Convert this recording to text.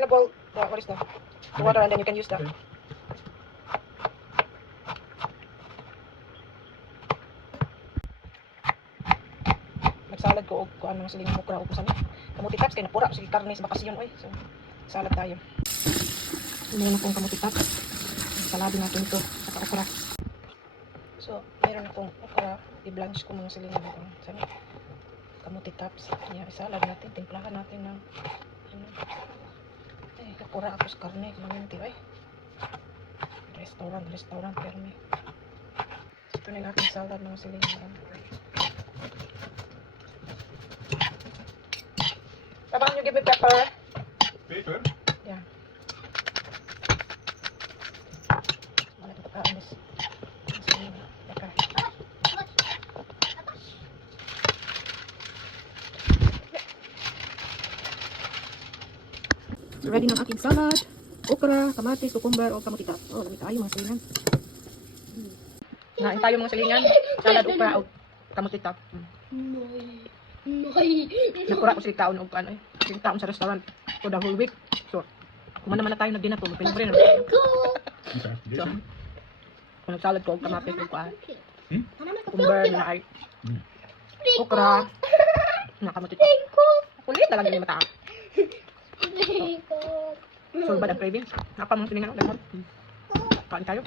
What is that? The water, and then you can use that. Nagsalad ko og kuan mga siling okra upusan ni. Kamuti taps kay napura sige karne sa bakasyon oy. So salad tayo. Meron akong kamuti taps. Saladin natin ito sa okra. So meron akong okra, i-blanch ko mga siling sa kamuti taps. Yeah, salad natin, timplahan natin ng okra tapos karne, kamuti oy. Restaurant karne. Ito na yung ating salad mga siling Papa, can you give me pepper? Pepper? Yeah. Wala ito pagkain this. Pepper. Ready na ang aking salad. Okra, kamatis, cucumber, o kamuti taps. Oh, dami tayo mga salingan. Nain tayo mga salingan. Salad, okra, o kamuti taps. Nakura ko si taon og ano si taon sa restaurant for the whole week. So, kumana man na tayo nagdina to, pilibre na. So, kung salad ko og kamatis og kuan. Cucumber na ay okra na kamuti taps. Kulit na lang din mata. So, bad ang cravings. Napa mong siningan ulit. Kain tayo.